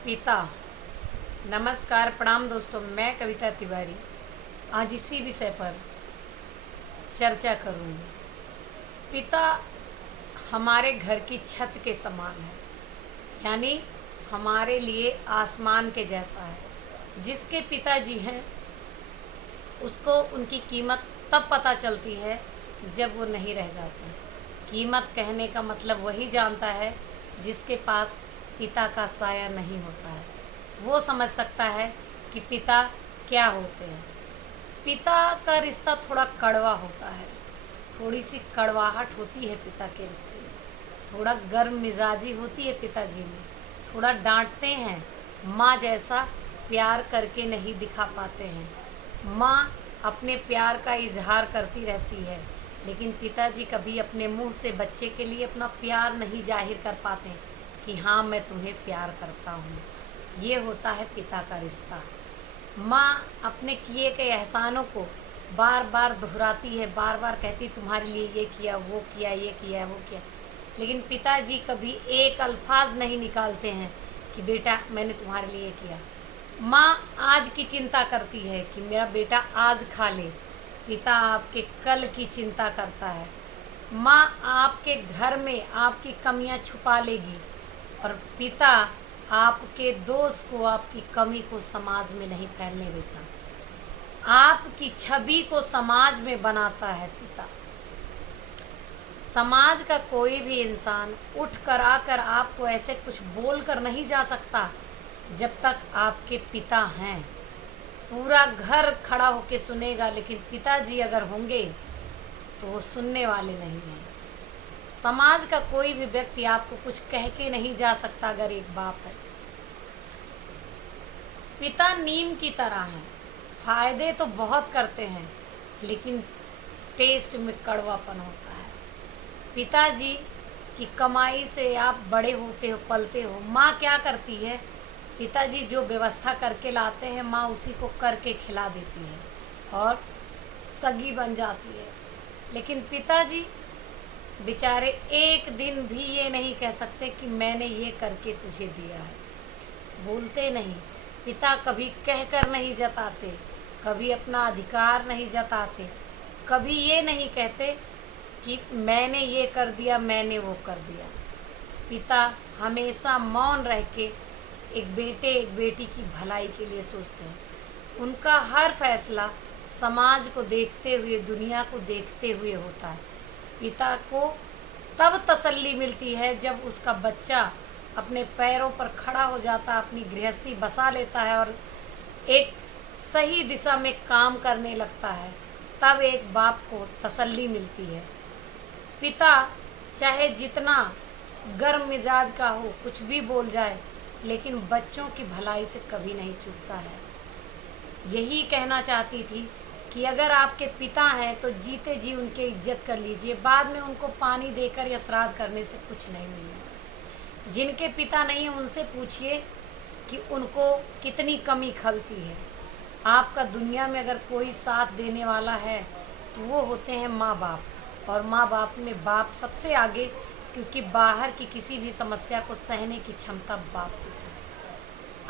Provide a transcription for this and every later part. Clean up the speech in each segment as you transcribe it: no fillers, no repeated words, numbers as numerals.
पिता। नमस्कार, प्रणाम दोस्तों, मैं कविता तिवारी आज इसी विषय पर चर्चा करूंगी। पिता हमारे घर की छत के समान है, यानी हमारे लिए आसमान के जैसा है। जिसके पिताजी हैं उसको उनकी कीमत तब पता चलती है जब वो नहीं रह जाते। कीमत कहने का मतलब वही जानता है जिसके पास पिता का साया नहीं होता है। वो समझ सकता है कि पिता क्या होते हैं। पिता का रिश्ता थोड़ा कड़वा होता है, थोड़ी सी कड़वाहट होती है पिता के रिश्ते में, थोड़ा गर्म मिजाजी होती है पिताजी में, थोड़ा डांटते हैं, माँ जैसा प्यार करके नहीं दिखा पाते हैं। माँ अपने प्यार का इजहार करती रहती है, लेकिन पिताजी कभी अपने मुंह से बच्चे के लिए अपना प्यार नहीं जाहिर कर पाते कि हाँ, मैं तुम्हें प्यार करता हूँ। ये होता है पिता का रिश्ता। माँ अपने किए के एहसानों को बार बार दोहराती है, बार बार कहती तुम्हारे लिए ये किया, वो किया, ये किया, वो किया, लेकिन पिताजी कभी एक अल्फाज नहीं निकालते हैं कि बेटा मैंने तुम्हारे लिए किया। माँ आज की चिंता करती है कि मेरा बेटा आज खा ले, पिता आपके कल की चिंता करता है। माँ आपके घर में आपकी कमियाँ छुपा लेगी और पिता आपके दोष को, आपकी कमी को समाज में नहीं फैलने देता। आपकी छवि को समाज में बनाता है पिता। समाज का कोई भी इंसान उठ कर आकर आपको ऐसे कुछ बोल कर नहीं जा सकता जब तक आपके पिता हैं। पूरा घर खड़ा होकर सुनेगा, लेकिन पिताजी अगर होंगे तो वो सुनने वाले नहीं हैं। समाज का कोई भी व्यक्ति आपको कुछ कह के नहीं जा सकता अगर एक बाप है तो। पिता नीम की तरह हैं, फायदे तो बहुत करते हैं लेकिन टेस्ट में कड़वापन होता है। पिताजी की कमाई से आप बड़े होते हो, पलते हो। माँ क्या करती है, पिताजी जो व्यवस्था करके लाते हैं माँ उसी को करके खिला देती है और सगी बन जाती है। लेकिन पिताजी बेचारे एक दिन भी ये नहीं कह सकते कि मैंने ये करके तुझे दिया है। बोलते नहीं, पिता कभी कहकर नहीं जताते, कभी अपना अधिकार नहीं जताते, कभी ये नहीं कहते कि मैंने ये कर दिया, मैंने वो कर दिया। पिता हमेशा मौन रह के एक बेटे एक बेटी की भलाई के लिए सोचते हैं। उनका हर फैसला समाज को देखते हुए, दुनिया को देखते हुए होता है। पिता को तब तसल्ली मिलती है जब उसका बच्चा अपने पैरों पर खड़ा हो जाता, अपनी गृहस्थी बसा लेता है और एक सही दिशा में काम करने लगता है, तब एक बाप को तसल्ली मिलती है। पिता चाहे जितना गर्म मिजाज का हो, कुछ भी बोल जाए, लेकिन बच्चों की भलाई से कभी नहीं चूकता है। यही कहना चाहती थी कि अगर आपके पिता हैं तो जीते जी उनकी इज्जत कर लीजिए, बाद में उनको पानी देकर या श्राद्ध करने से कुछ नहीं मिलेगा। जिनके पिता नहीं हैं उनसे पूछिए कि उनको कितनी कमी खलती है। आपका दुनिया में अगर कोई साथ देने वाला है तो वो होते हैं माँ बाप, और माँ बाप में बाप सबसे आगे, क्योंकि बाहर की किसी भी समस्या को सहने की क्षमता बाप देता है।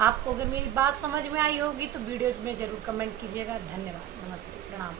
आपको अगर मेरी बात समझ में आई होगी तो वीडियो में ज़रूर कमेंट कीजिएगा। धन्यवाद, नमस्ते, प्रणाम।